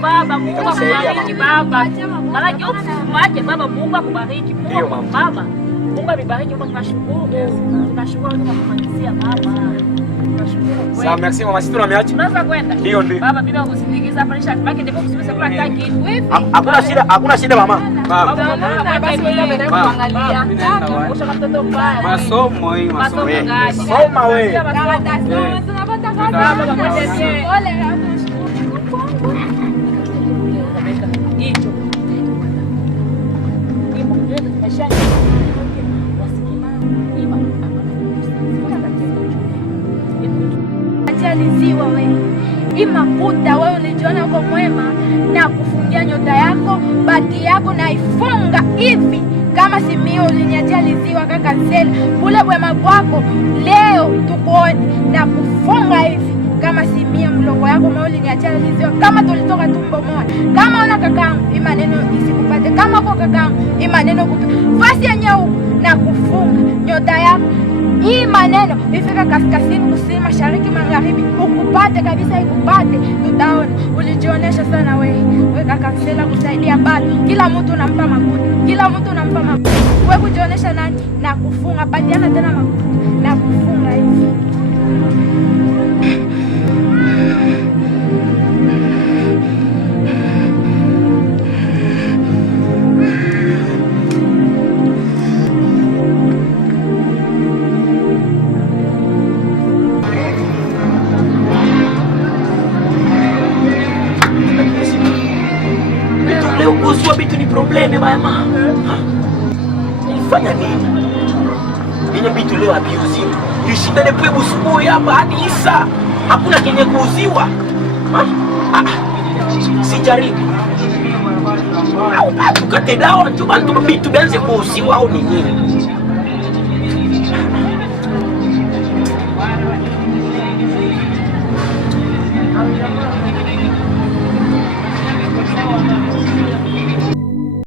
Baba, Mungu akubariki baba. Maana yote baba, Mungu akubariki. Ndio mama. Baba, Mungu amebariki, tunashukuru. Tunashukuru kwa kumalizia baba. Sawa, merci mama, sisi tunameacha. Unaweza kwenda? Ndio. Baba, mimi nakusindikiza hapa nisha baki ndipo kusimama kwa taki. Hakuna shida mama. Baba, basi wewe ndio kuangalia. Usha mtoto mbaya. Masomo hii, masomo. Soma wewe. Baba, pole. Ajaliziwa wewe imakuta wewe ulijiona uko mwema na kufungia nyota yako bati yako na ifunga hivi kama simio uliniajaliziwa kaka Sela bule wema kwako leo tukuone na kufunga hivi kama simia mlongo yako mwa uliniajaliziwa kama tulitoka tumbo moja kama una kakangu imaneno isikupate kama uko kakangu imaneno kupe fasi yenyewe na kufunga nyota yako hii maneno ifika kaskazini kusini mashariki magharibi ukupate kabisa ikupate tutaona ulijionesha sana wewe kaka Sela kusaidia bado kila mtu unampa makuta wewe kujionesha nani na kufunga patiana tena makuta na kufunga hivi Kuzua bitu ni probleme mama. Nilifanya nini? Yenye bitu leo abiuziwa. Nilishinda nepe busubuhi hapa hadi isa. Hakuna kenye kuuziwa. Sijaribu. Au tukate dawa tu bantu bitu bianze kuuziwa au ni nini?